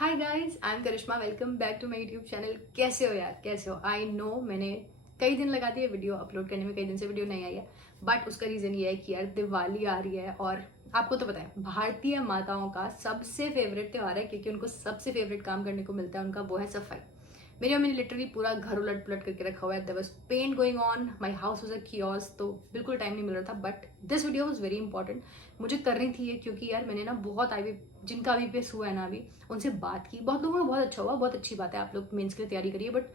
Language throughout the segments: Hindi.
Hi guys, I am Karishma. Welcome back to my YouTube channel. कैसे हो यार, कैसे हो? आई नो मैंने कई दिन लगा दिए वीडियो अपलोड करने में, कई दिन से वीडियो नहीं आई है। बट उसका रीज़न ये है कि यार दिवाली आ रही है और आपको तो पता है भारतीय माताओं का सबसे फेवरेट त्यौहार है, क्योंकि उनको सबसे फेवरेट काम करने को मिलता है उनका, वो है सफाई। मेरी मम्मी ने लिटरली पूरा घर उलट पुलट करके रखा हुआ है। There was paint going on, my house was a kiosk, तो बिल्कुल टाइम नहीं मिल रहा था। But this video was very important, मुझे करनी थी ये, क्योंकि यार मैंने ना बहुत आई जिनका IBPS हुआ है ना अभी, उनसे बात की। बहुत लोगों को बहुत अच्छा हुआ, बहुत अच्छी बात है, आप लोग मेंस के लिए तैयारी करिए। बट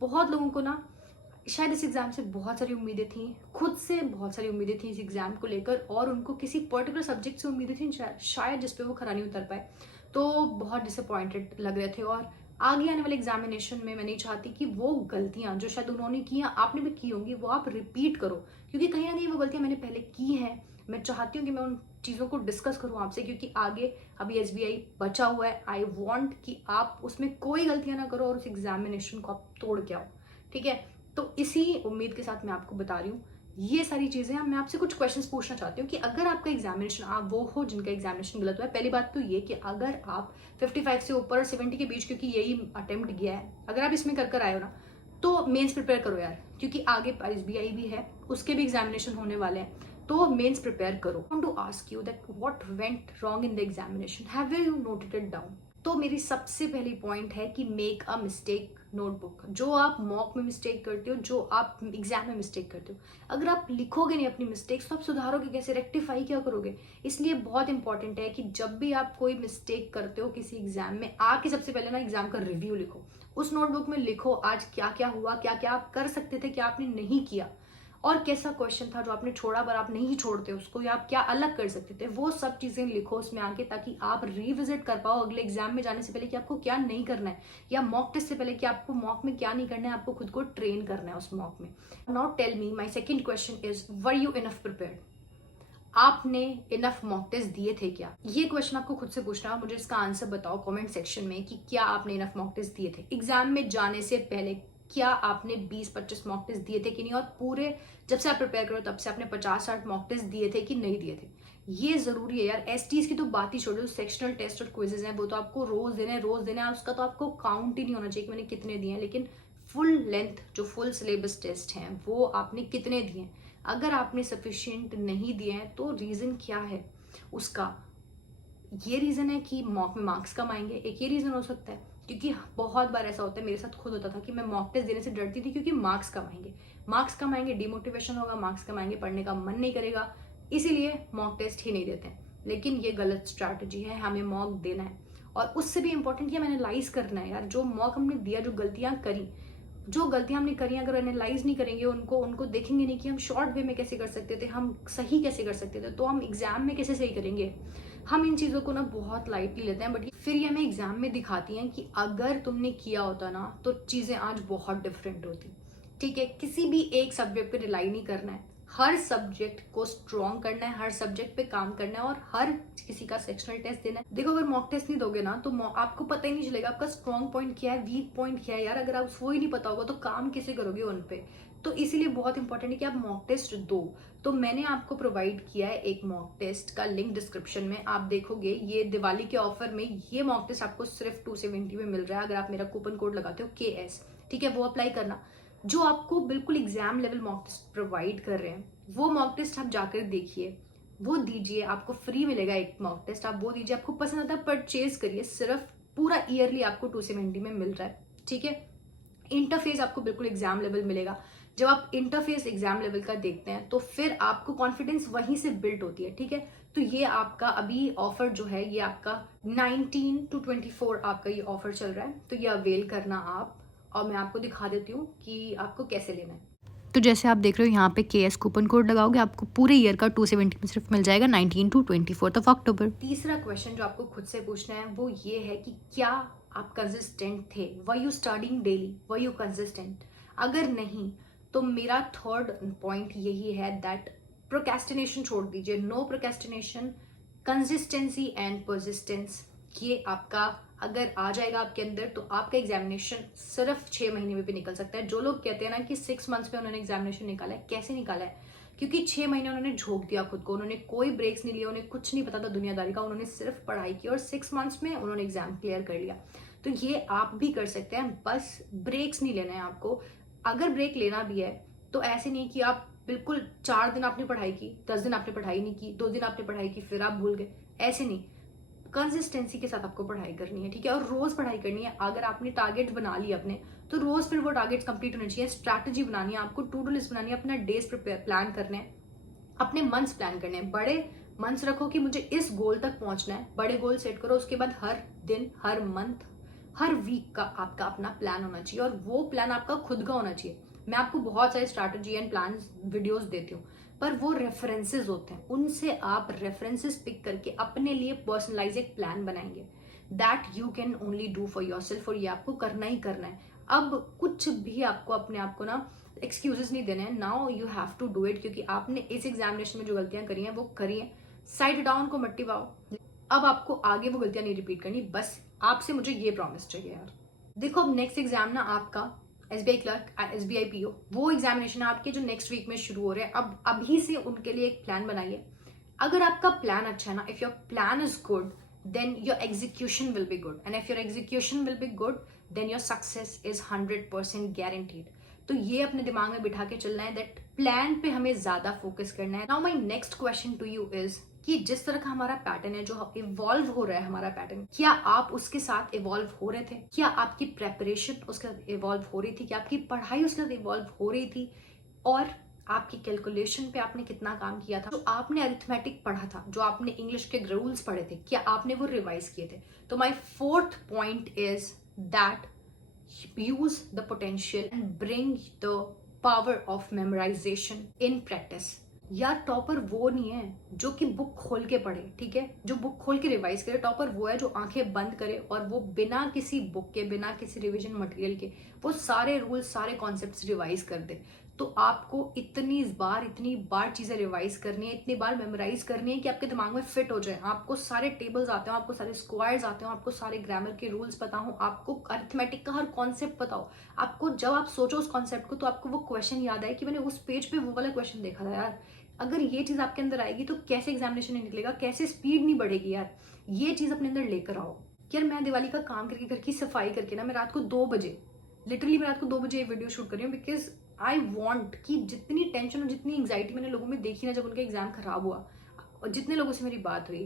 बहुत लोगों को ना शायद इस एग्जाम से बहुत सारी उम्मीदें थी, खुद से बहुत सारी उम्मीदें थी इस एग्जाम को लेकर, और उनको किसी पर्टिकुलर सब्जेक्ट से उम्मीदें थी शायद जिस पे वो खरा नहीं उतर पाए, तो बहुत डिसअपॉइंटेड लग रहे थे। और आगे आने वाले एग्जामिनेशन में मैं नहीं चाहती कि वो गलतियां जो शायद उन्होंने की हैं, आपने भी की होंगी, वो आप रिपीट करो, क्योंकि कहीं ना कहीं वो गलतियां मैंने पहले की हैं। मैं चाहती हूँ कि मैं उन चीज़ों को डिस्कस करूँ आपसे, क्योंकि आगे अभी SBI बचा हुआ है। आई वॉन्ट कि आप उसमें कोई गलतियां ना करो और उस एग्जामिनेशन को आप तोड़ के आओ, ठीक है? तो इसी उम्मीद के साथ मैं आपको बता रही हूँ ये सारी चीजें। मैं आपसे कुछ क्वेश्चंस पूछना चाहती हूँ कि अगर आपका एग्जामिनेशन, आप वो हो जिनका एग्जामिनेशन गलत हुआ है। पहली बात तो ये कि अगर आप 55 से ऊपर और 70 के बीच, क्योंकि यही अटेम्प्ट गया है, अगर आप इसमें कर आए हो ना, तो मेंस प्रिपेयर करो यार, क्योंकि आगे SBI भी है, उसके भी एग्जामिनेशन होने वाले हैं, तो मेंस प्रिपेयर करो। I want to ask you that what went wrong in the examination, have you noted it down? तो मेरी सबसे पहली पॉइंट है कि मेक अ मिस्टेक नोटबुक। जो आप मॉक में मिस्टेक करते हो, जो आप एग्जाम में मिस्टेक करते हो, अगर आप लिखोगे नहीं अपनी मिस्टेक्स, तो आप सुधारोगे कैसे, रेक्टिफाई क्या करोगे? इसलिए बहुत इंपॉर्टेंट है कि जब भी आप कोई मिस्टेक करते हो किसी एग्जाम में, आके सबसे पहले ना एग्जाम का रिव्यू लिखो। उस नोटबुक में लिखो आज क्या क्या हुआ, क्या क्या आप कर सकते थे, क्या आपने नहीं किया, और कैसा क्वेश्चन था जो आपने छोड़ा पर आप नहीं छोड़ते उसको, या आप क्या अलग कर सकते थे, वो सब चीजें लिखो उसमें आके, ताकि आप रिविजिट कर पाओ अगले एग्जाम में जाने से पहले कि आपको क्या नहीं करना है, या मॉक टेस्ट से पहले कि आपको मॉक में क्या नहीं करना है, आपको खुद को ट्रेन करना है उस मॉक में। Now tell me, my second question is, were you enough prepared? आपने इनफ मॉक टेस्ट दिए थे क्या? ये क्वेश्चन आपको खुद से पूछना है। मुझे इसका आंसर बताओ कमेंट सेक्शन में कि क्या आपने इनफ मॉक टेस्ट दिए थे एग्जाम में जाने से पहले। क्या आपने 20-25 मॉक टेस्ट दिए थे कि नहीं? और पूरे जब से आप प्रिपेयर करो तब से आपने 50-60 मॉक टेस्ट दिए थे कि नहीं दिए थे? ये जरूरी है यार। STs की तो बात ही छोड़ो, सेक्शनल टेस्ट और क्विजेज हैं, वो तो आपको रोज देना है, रोज देना है, उसका तो आपको काउंट ही नहीं होना चाहिए कि मैंने कितने दिए हैं। लेकिन फुल लेंथ जो फुल सिलेबस टेस्ट हैं, वो आपने कितने दिए हैं? अगर आपने सफिशिएंट नहीं दिए हैं तो रीजन क्या है उसका? ये रीजन है कि मॉक में मार्क्स कम आएंगे, एक ये रीजन हो सकता है, क्योंकि बहुत बार ऐसा होता है, मेरे साथ खुद होता था कि मैं मॉक टेस्ट देने से डरती थी, क्योंकि मार्क्स कम आएंगे। मार्क्स कम आएंगे, डिमोटिवेशन होगा, मार्क्स कम आएंगे, पढ़ने का मन नहीं करेगा, इसीलिए मॉक टेस्ट ही नहीं देते हैं। लेकिन ये गलत स्ट्रैटेजी है, हमें मॉक देना है। और उससे भी इंपॉर्टेंट ये एनालाइज करना है यार, जो मॉक हमने दिया, जो गलतियां करी, जो गलतियां हमने करी, अगर एनालाइज नहीं करेंगे उनको, उनको देखेंगे नहीं कि हम शॉर्ट वे में कैसे कर सकते थे, हम सही कैसे कर सकते थे, तो हम एग्जाम में कैसे सही करेंगे? हम इन चीजों को ना बहुत लाइटली लेते हैं, बट फिर ये हमें एग्जाम में दिखाती हैं कि अगर तुमने किया होता ना तो चीजें आज बहुत डिफरेंट होती। ठीक है, किसी भी एक सब्जेक्ट पे रिलाई नहीं करना है, हर सब्जेक्ट को स्ट्रॉन्ग करना है, हर सब्जेक्ट पे काम करना है, और हर किसी का सेक्शनल टेस्ट देना है। देखो, अगर मॉक टेस्ट नहीं दोगे ना तो आपको पता ही नहीं चलेगा आपका स्ट्रॉन्ग पॉइंट क्या है, वीक पॉइंट क्या है यार। अगर आप वो ही नहीं पता होगा तो काम कैसे करोगे उन पे? तो इसीलिए बहुत इंपॉर्टेंट है कि आप मॉक टेस्ट दो। तो मैंने आपको प्रोवाइड किया है एक मॉक टेस्ट का लिंक डिस्क्रिप्शन में, आप देखोगे। ये दिवाली के ऑफर में ये मॉक टेस्ट आपको सिर्फ 270 में मिल रहा है, अगर आप मेरा कूपन कोड लगाते हो KS, ठीक है? वो अप्लाई करना। जो आपको बिल्कुल exam level mock test provide कर रहे हैं, वो मॉक टेस्ट आप जाकर देखिए, वो दीजिए, आपको फ्री मिलेगा एक मॉक टेस्ट, आप वो दीजिए। आपको पसंद आता है परचेज करिए, सिर्फ पूरा ईयरली आपको 270 में मिल रहा है, ठीक है? इंटरफेस आपको बिल्कुल एग्जाम लेवल मिलेगा। जब आप इंटरफेस एग्जाम लेवल का देखते हैं तो फिर आपको कॉन्फिडेंस वहीं से बिल्ड होती है, ठीक है? तो ये आपका अभी ऑफर जो है, ये आपका 19 to 24 आपका ये ऑफर चल रहा है, तो ये अवेल करना आप। और मैं आपको दिखा देती हूँ कि आपको कैसे लेना है। तो जैसे आप देख रहे हो यहाँ पे KS कूपन कोड लगाओगे, आपको पूरे ईयर का 270 में सिर्फ मिल जाएगा 19 to 24 अक्टूबर। तीसरा क्वेश्चन जो आपको खुद से पूछना है वो ये है कि क्या आप कंसिस्टेंट थे? Were you studying daily? Were you consistent? अगर नहीं तो मेरा थर्ड पॉइंट यही है दैट प्रोकेस्टिनेशन छोड़ दीजिए। No procrastination, consistency and persistence, ये आपका अगर आ जाएगा आपके अंदर तो आपका एग्जामिनेशन सिर्फ 6 महीने में भी निकल सकता है। जो लोग कहते हैं ना कि 6 मंथ्स में उन्होंने एग्जामिनेशन निकाला है, कैसे निकाला है? क्योंकि 6 महीने उन्होंने झोंक दिया खुद को, उन्होंने कोई ब्रेक्स नहीं लिया, उन्हें कुछ नहीं पता था दुनियादारी का, उन्होंने सिर्फ पढ़ाई की और 6 मंथ्स में उन्होंने एग्जाम क्लियर कर लिया। तो ये आप भी कर सकते हैं, बस ब्रेक्स नहीं लेना है आपको। अगर ब्रेक लेना भी है तो ऐसे नहीं कि आप बिल्कुल 4 दिन आपने पढ़ाई की, 10 दिन आपने पढ़ाई नहीं की, 2 दिन आपने पढ़ाई की फिर आप भूल गए, ऐसे नहीं। कंसिस्टेंसी के साथ आपको पढ़ाई करनी है, ठीक है, और रोज पढ़ाई करनी है। अगर आपने टारगेट बना लिए अपने, तो रोज फिर वो टारगेट्स कंप्लीट होने चाहिए। स्ट्रैटेजी बनानी है आपको, टू डू लिस्ट बनानी है, अपना डेज प्लान करने हैं, अपने मंथ्स प्लान करने हैं। बड़े मंथ्स रखो कि मुझे इस गोल तक पहुंचना है, बड़े गोल सेट करो। उसके बाद हर दिन, हर मंथ, हर वीक का आपका अपना प्लान होना चाहिए, और वो प्लान आपका खुद का होना चाहिए। मैं आपको बहुत सारे स्ट्रैटेजी एंड प्लान वीडियोस देती हूँ, पर वो रेफरेंसेस होते हैं, उनसे आप रेफरेंसेस पिक करके अपने लिए पर्सनलाइज एक प्लान बनाएंगे that you can only do for your self, और ये आपको करना ही करना है। अब कुछ भी आपको अपने आप को ना एक्सक्यूजेस नहीं देने हैं, now you have to do it, क्योंकि आपने इस एग्जामिनेशन में जो गलतियां करी हैं वो करी हैं। साइड डाउन को मट्टी पाओ, अब आपको आगे वो गलतियां नहीं रिपीट करनी, बस आपसे मुझे ये प्रॉमिस चाहिए यार। देखो अब नेक्स्ट एग्जाम ना आपका SBI क्लर्क, SBI PO, वो एग्जामिनेशन आपके जो नेक्स्ट वीक में शुरू हो रहे हैं। अब अभी से उनके लिए एक प्लान बनाइए। अगर आपका प्लान अच्छा है ना, if your plan is good, then your execution will be good, and if your execution will be good, then your success is 100% guaranteed. तो ये अपने दिमाग में बिठा के चलना है दैट प्लान पे हमें ज्यादा फोकस करना है। Now my next question to you is कि जिस तरह का हमारा पैटर्न है, जो इवॉल्व हो रहा है हमारा पैटर्न, क्या आप उसके साथ इवॉल्व हो रहे थे? क्या आपकी प्रेपरेशन उसके साथ इवॉल्व हो रही थी? क्या आपकी पढ़ाई उसके साथ इवॉल्व हो रही थी? और आपकी कैलकुलेशन पे आपने कितना काम किया था? जो आपने अरिथमेटिक पढ़ा था, जो आपने इंग्लिश के रूल्स पढ़े थे, क्या आपने वो रिवाइज किए थे? तो my fourth point is that use the potential and bring the power of memorization in practice। यार टॉपर वो नहीं है जो कि बुक खोल के पढ़े, ठीक है, जो बुक खोल के रिवाइज करे। टॉपर वो है जो आंखें बंद करे और वो बिना किसी बुक के, बिना किसी रिवीजन मटेरियल के वो सारे रूल्स, सारे कॉन्सेप्ट्स रिवाइज कर दे। तो आपको इतनी बार चीजें रिवाइज करनी है, इतनी बार मेमोराइज करनी है कि आपके दिमाग में फिट हो जाए। आपको सारे टेबल्स आते हो, आपको सारे स्क्वायर्स आते हो, आपको सारे ग्रामर के रूल्स पता हो, आपको अरिथमेटिक का हर कॉन्सेप्ट पता हो। आपको जब आप सोचो उस कॉन्सेप्ट को, तो आपको वो क्वेश्चन याद आए कि मैंने उस पेज पे वो वाला क्वेश्चन देखा था यार। अगर ये चीज आपके अंदर आएगी तो कैसे एग्जामिनेशन नहीं निकलेगा, कैसे स्पीड नहीं बढ़ेगी यार। ये चीज अपने अंदर लेकर आओ। यार मैं दिवाली का काम करके, घर की सफाई करके ना, मैं रात को 2 बजे, लिटरली मैं रात को 2 बजे ये वीडियो शूट कर रही हूँ, बिकॉज आई वॉन्ट कि जितनी टेंशन और जितनी एंग्जाइटी मैंने लोगों में देखी ना जब उनका एग्जाम खराब हुआ, और जितने लोगों से मेरी बात हुई,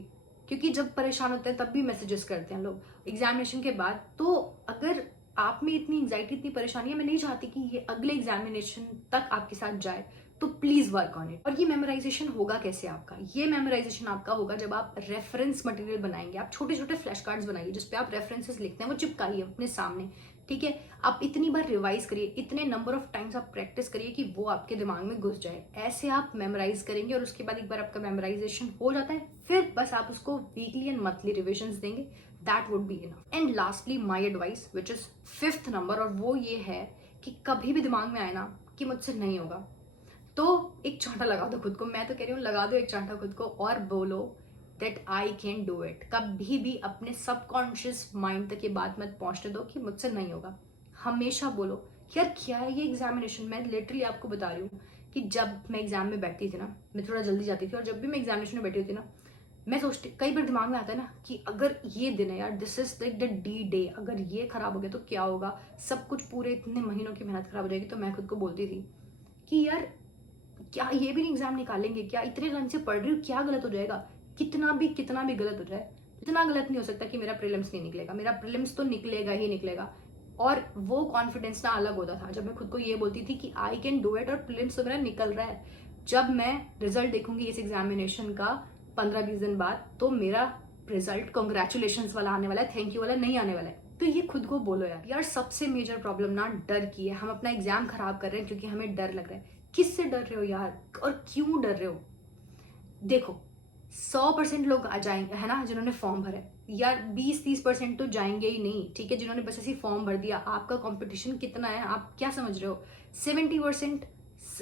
क्योंकि जब परेशान होते हैं तब भी मैसेजेस करते हैं लोग एग्जामिनेशन के बाद। तो अगर आप में इतनी एंग्जाइटी, इतनी परेशानी है, मैं नहीं चाहती कि ये अगले एग्जामिनेशन तक आपके साथ जाए, तो प्लीज वर्क ऑन इट। और ये मेमोराइजेशन होगा कैसे आपका? ये मेमोराइजेशन आपका होगा जब आप रेफरेंस मटेरियल बनाएंगे। आप छोटे छोटे फ्लैश कार्ड्स बनाइए जिसपे आप रेफरेंसेस लिखते हैं, वो चिपकाइए अपने सामने, ठीक है। आप इतनी बार रिवाइज करिए, इतने नंबर ऑफ टाइम्स आप प्रैक्टिस करिए कि वो आपके दिमाग में घुस जाए। ऐसे आप मेमोराइज करेंगे, और उसके बाद एक बार आपका मेमोराइजेशन हो जाता है, फिर बस आप उसको वीकली एंड मंथली रिविजन्स देंगे, that would be enough. And lastly my advice which is 5th number, और वो ये है कि कभी भी दिमाग में आए ना कि मुझसे नहीं होगा, तो एक चांटा लगा दो खुद को। मैं तो कह रही हूँ लगा दो एक चांटा खुद को, और बोलो that I can do it. कभी भी अपने सबकॉन्शियस माइंड तक ये बात मत पहुंचने दो कि मुझसे नहीं होगा। हमेशा बोलो यार क्या है ये एग्जामिनेशन। मैं लिटरली आपको बता रही हूँ कि जब मैं एग्जाम में बैठती थी ना, मैं थोड़ा जल्दी जाती थी, और जब भी मैं एग्जामिनेशन में बैठी होती ना, मैं सोचती, कई बार दिमाग में आता है ना कि अगर ये दिन है यार, this is like the D day, अगर ये खराब हो गया तो क्या होगा, सब कुछ पूरे इतने महीनों की मेहनत खराब हो जाएगी। तो मैं खुद को बोलती थी कि यार क्या ये भी नहीं एग्जाम निकालेंगे क्या, इतने रन से पढ़ रही हूँ, क्या गलत हो जाएगा? कितना भी गलत हो जाए, इतना गलत नहीं हो सकता कि मेरा प्रीलिम्स नहीं निकलेगा। मेरा प्रीलिम्स तो निकलेगा ही निकलेगा। और वो कॉन्फिडेंस ना अलग होता था जब मैं खुद को ये बोलती थी कि आई कैन डू इट, और प्रीलिम्स तो मेरा निकल रहा है। जब मैं रिजल्ट देखूंगी इस एग्जामिनेशन का 15-20 दिन बाद, तो मेरा रिजल्ट कांग्रेचुलेशन वाला आने वाला है, थैंक यू वाला नहीं आने वाला है। तो ये खुद को बोलो यार। सबसे मेजर प्रॉब्लम ना डर की है। हम अपना एग्जाम खराब कर रहे हैं क्योंकि हमें डर लग रहा है। किससे डर रहे हो यार, और क्यों डर रहे हो? देखो 100% लोग आ जाएंगे, है ना, जिन्होंने फॉर्म भरा है। यार 20-30% तो जाएंगे ही नहीं, ठीक है, जिन्होंने बस ऐसे फॉर्म भर दिया। आपका कंपटीशन कितना है आप क्या समझ रहे हो? 70%,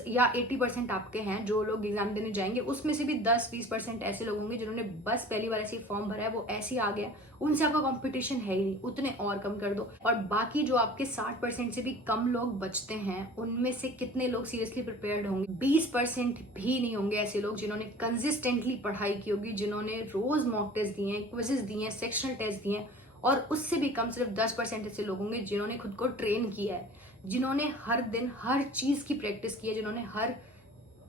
या 80% आपके हैं जो लोग एग्जाम देने जाएंगे, उसमें से भी 10-20% ऐसे लोग होंगे जिन्होंने बस पहली बार ऐसे फॉर्म भरा है, वो ऐसे ही आ गया, उनसे आपका कंपटीशन है ही नहीं, उतने और कम कर दो। और बाकी जो आपके 60% से भी कम लोग बचते हैं, उनमें से कितने लोग सीरियसली प्रिपेयर्ड होंगे? 20% भी नहीं होंगे ऐसे लोग जिन्होंने कंसिस्टेंटली पढ़ाई की होगी, जिन्होंने रोज मॉक टेस्ट दिए हैं, क्विजेस दिए हैं, सेक्शनल टेस्ट दिए हैं। और उससे भी कम सिर्फ 10% ऐसे लोग होंगे जिन्होंने खुद को ट्रेन किया है, जिन्होंने हर दिन हर चीज की प्रैक्टिस की है, जिन्होंने हर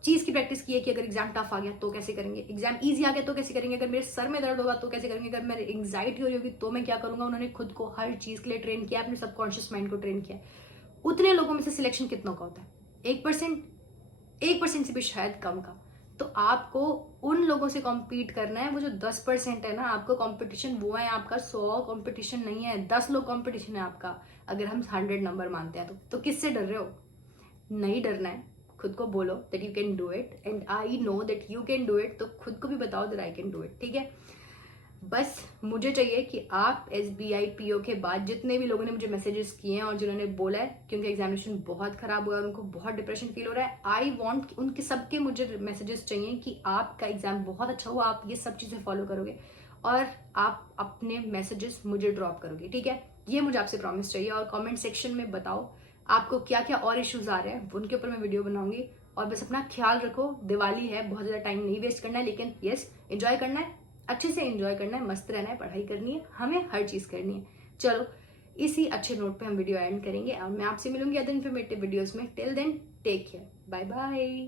चीज की प्रैक्टिस की है कि अगर एग्जाम टफ आ गया तो कैसे करेंगे, एग्जाम इजी आ गया तो कैसे करेंगे, अगर मेरे सर में दर्द होगा तो कैसे करेंगे, अगर मेरी एंग्जाइटी हो रही होगी तो मैं क्या करूंगा। उन्होंने खुद को हर चीज के लिए ट्रेन किया, अपने सबकॉन्शियस माइंड को ट्रेन किया। उतने लोगों में से सिलेक्शन कितनों का होता है? 1%, 1% से भी शायद कम का। तो आपको उन लोगों से कॉम्पीट करना है, वो जो 10% है ना, आपको कंपटीशन वो है, आपका 100 कंपटीशन नहीं है, 10 लोग कंपटीशन है आपका, अगर हम 100 नंबर मानते हैं तो किससे डर रहे हो? नहीं डरना है, खुद को बोलो that you can do it and I know that you can do it, तो खुद को भी बताओ that I can do it, ठीक है। बस मुझे चाहिए कि आप SBI PO के बाद जितने भी लोगों ने मुझे मैसेजेस किए हैं और जिन्होंने बोला है कि उनका एग्जामिनेशन बहुत खराब हुआ है, उनको बहुत डिप्रेशन फील हो रहा है, आई वांट उनके सबके मुझे मैसेजेस चाहिए कि आपका एग्जाम बहुत अच्छा हुआ, आप ये सब चीजें फॉलो करोगे और आप अपने मैसेजेस मुझे ड्रॉप करोगे, ठीक है। ये मुझे आपसे प्रॉमिस चाहिए। और कॉमेंट सेक्शन में बताओ आपको क्या क्या और इश्यूज आ रहे हैं, उनके ऊपर मैं वीडियो बनाऊंगी। और बस अपना ख्याल रखो, दिवाली है, बहुत ज्यादा टाइम नहीं वेस्ट करना है, लेकिन यस एंजॉय करना है, अच्छे से एंजॉय करना है, मस्त रहना है, पढ़ाई करनी है, हमें हर चीज करनी है। चलो इसी अच्छे नोट पे हम वीडियो एंड करेंगे और मैं आपसे मिलूंगी अदर इन्फॉर्मेटिव वीडियोस में। Till then take care, bye bye.